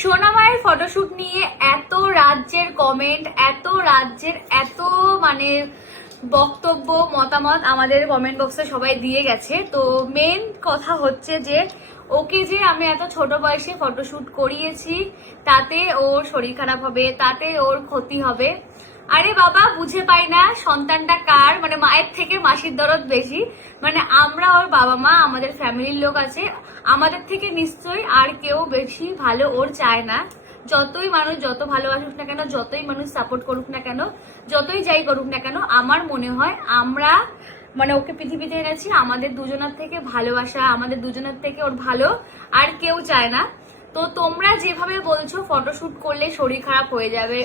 সোনামায়ের photoshoot নিয়ে এত রাজ্যের কমেন্ট, এত রাজ্যের এত মানে বক্তব্য মতামত আমাদের কমেন্ট বক্সে সবাই দিয়ে গেছে। তো মেন কথা হচ্ছে যে ওকে যে আমি এত ছোট বয়সে ফটোশুট করিয়েছি তাতে ওর শরীর খারাপ হবে, তাতে ওর ক্ষতি হবে। আরে বাবা, বুঝে পাই না সন্তানটা কার, মানে মায়ের থেকে মাসির দরদ বেশি। মানে আমরা ওর বাবা মা, আমাদের ফ্যামিলির লোক আছে, আমাদের থেকে নিশ্চয়ই আর কেউ বেশি ভালো ওর চায় না। যতই মানুষ যত ভালোবাসুক না কেন, যতই মানুষ সাপোর্ট করুক না কেন, যতই যাই করুক না কেন, আমার মনে হয় আমরা মানে ওকে পৃথিবীতে এনেছি আমাদের দুজনের থেকে ভালোবাসা, আমাদের দুজনের থেকে ওর ভালো আর কেউ চায় না। তো তোমরা যেভাবে বলছো ফটোশুট করলে শরীর খারাপ হয়ে যাবে,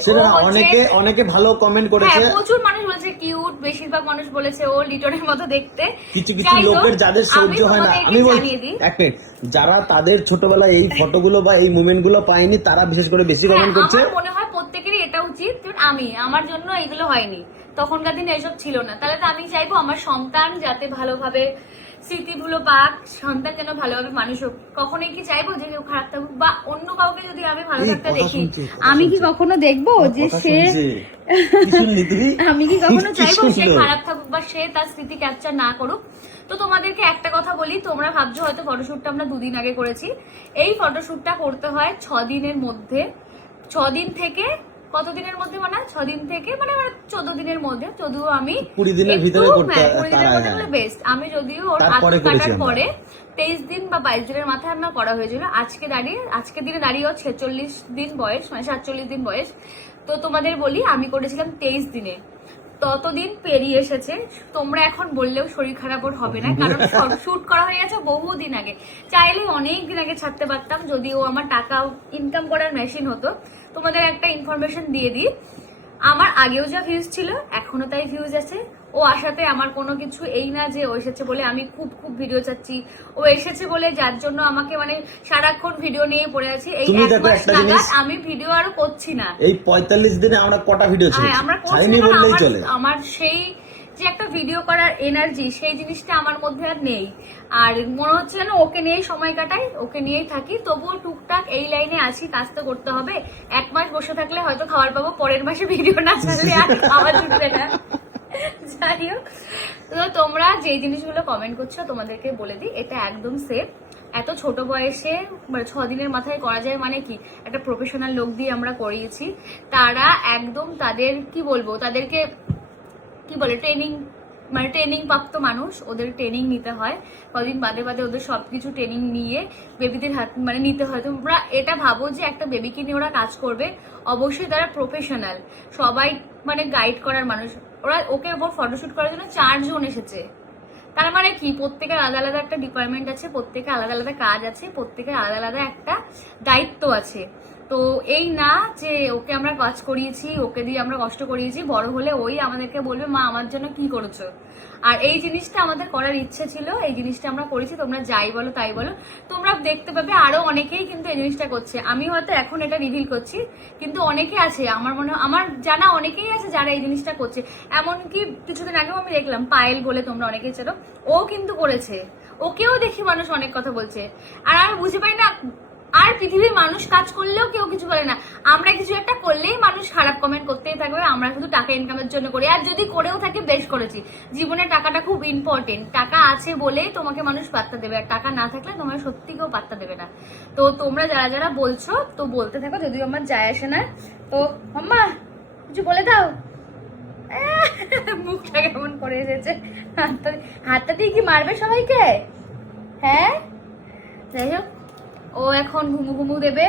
অনেকে ভালো কমেন্ট করেছে, প্রচুর মানুষ বলেছে কিউট, বেশিরভাগ মানুষ বলেছে ও লিটনের মতো দেখতে। কিছু কিছু লোকের যাদের সহ্য হয় না, আমি বলছি এক মিনিট, যারা তাদের ছোটবেলায় এই ফটোগুলো বা এই মুভমেন্ট গুলো পায়নি তারা বিশেষ করে বেশি কমেন্ট করছে। আমার মনে হয় প্রত্যেকেরই এটা উচিত। আমার জন্য এগুলো হয়নি, তখনকার দিনে এসব ছিল না। তাহলে তো আমি চাইবো আমার সন্তান যাতে ভালোভাবে স্মৃতিগুলো পাক, সন্তান যেন ভালোভাবে মানুষ হোক। কখনোই কি চাইবো যে কেউ খারাপ থাকুক, বা অন্য কাউকে যদি আমি ভালো থাকতে দেখি আমি কি কখনো দেখবো যে সে আমি কি কখনো চাইবো সে খারাপ থাকুক বা সে তার স্মৃতি ক্যাপচার না করুক? তো তোমাদেরকে একটা কথা বলি, তোমরা ভাবছো হয়তো ফটোশুটটা আমরা 2 দিন আগে করেছি। এই ফটোশুটটা করতে হয় 6 দিনের মধ্যে। 6 দিন থেকে কতদিনের মধ্যে, মানে 6 দিন থেকে মানে 14 দিনের মধ্যে। যদিও আমি 20 দিনের ভিতরে করতে 20 দিনের মধ্যে হলে বেস্ট। আমি যদিও ওর হাত কাটার পরে 23 দিন বা 22 দিনের মাথায় আমার করা হয়েছিল। আজকে দিনে দাঁড়িয়েও 46 দিন বয়স, মানে 47 দিন বয়স। তো তোমাদের বলি আমি করেছিলাম 23 দিনে। ততদিন পেরিয়ে এসেছে, তোমরা এখন বললেও শরীর খারাপ ওর হবে না, কারণ শুট করা হয়ে গেছে বহুদিন আগে। চাইলে অনেক দিন আগে ছাড়তে পারতাম, যদিও আমার টাকা ইনকাম করার মেশিন হতো। তোমাদের একটা ইনফরমেশন দিয়ে দিই, আমার আগেও যা ভিউজ ছিল এখনো তাই ভিউজ আছে। ও আসাতে আমার কোনো কিছু এই না যে ও এসেছে বলে আমি খুব ভিডিও চাচ্ছি, ও এসেছে বলে যার জন্য আমাকে মানে সারাক্ষণ ভিডিও নিয়ে পড়ে আছি। এই 1 মাস নাগাদ আমি ভিডিও আরো করছি না। এই 45 দিনে আমরা কটা ভিডিও ছেড়েছি? হ্যাঁ, আমরা করছি না। আমার সেই যে একটা ভিডিও করার এনার্জি, সেই জিনিসটা আমার মধ্যে আর নেই। আর মনে হচ্ছে যেন ওকে নিয়েই সময় কাটাই, ওকে নিয়েই থাকি। তবুও টুকটাক এই লাইনে আছি, কাজ তো করতে হবে। 1 মাস বসে থাকলে হয়তো খাবার পাবো, পরের মাসে ভিডিও না ছাড়লে আর খাওয়া জুটবে না। যাই হোক, তো তোমরা যে জিনিসগুলো কমেন্ট করছো তোমাদেরকে বলে দিই, এটা একদম সেফ। এত ছোট বয়সে 6 দিনের মাথায় করা যায় মানে কি, একটা প্রফেশনাল লোক দিয়ে আমরা করিয়েছি। তারা একদম তাদের কি বলবো, তাদেরকে কি বলে ট্রেনিং প্রাপ্ত মানুষ, ওদের ট্রেনিং নিতে হয়। কদিন বাদে ওদের সবকিছু ট্রেনিং নিয়ে বেবিদের হাত মানে নিতে হয়। তোমরা এটা ভাবো যে একটা বেবিকে নিয়ে ওরা কাজ করবে, অবশ্যই তারা প্রফেশনাল, সবাই মানে গাইড করার মানুষ। ওকে ওর ফটোশুট করার জন্য 4 জন এসেছে। তার মানে কি, প্রত্যেকের আলাদা আলাদা একটা ডিপার্টমেন্ট আছে, প্রত্যেকের আলাদা আলাদা কাজ আছে, প্রত্যেকের আলাদা আলাদা একটা দায়িত্ব আছে। তো এই না যে ওকে আমরা কাজ করিয়েছি, ওকে দিয়ে আমরা কষ্ট করিয়েছি, বড় হলে ওই আমাদেরকে বলবে মা আমার জন্য কি করেছো। আর এই জিনিসটা আমাদের করার ইচ্ছে ছিল, এই জিনিসটা আমরা করেছি। তোমরা যাই বলো তাই বলো, তোমরা দেখতে পাবে আরো অনেকেই কিন্তু এই জিনিসটা করছে। আমি হয়তো এখন এটা রিভিল করছি, কিন্তু অনেকে আছে, আমার জানা অনেকেই আছে যারা এই জিনিসটা করছে। এমনকি কিছুদিন আগেও আমি দেখলাম পায়েল বলে, তোমরা অনেকেই চেনো, ও কিন্তু করেছে। ওকেও দেখি মানুষ অনেক কথা বলছে। আর আমি বুঝে পাই না, আর পৃথিবীর মানুষ কাজ করলেও কেউ কিছু বলে না, আমরা কিছু একটা করলেই মানুষ খারাপ কমেন্ট করতেই থাকবে। আমরা শুধু টাকা ইনকামের জন্য করি, আর যদি করেও থাকে বেশ করেছি। জীবনে টাকাটা খুব ইম্পর্টেন্ট, টাকা আছে বলেই তোমাকে মানুষ পাত্তা দেবে, আর টাকা না থাকলে তোমার সত্যি কেউ পাত্তা দেবে না। তো তোমরা যারা যারা বলছো তো বলতে থাকো, যদিও আমার যায় আসে না। তো মাম্মা কিছু বলে দাও। মুখটা কেমন করে এসেছে, হাতটা দিয়ে কি মারবে সবাইকে? হ্যাঁ, যাই হোক, ও এখন ঘুমু দেবে।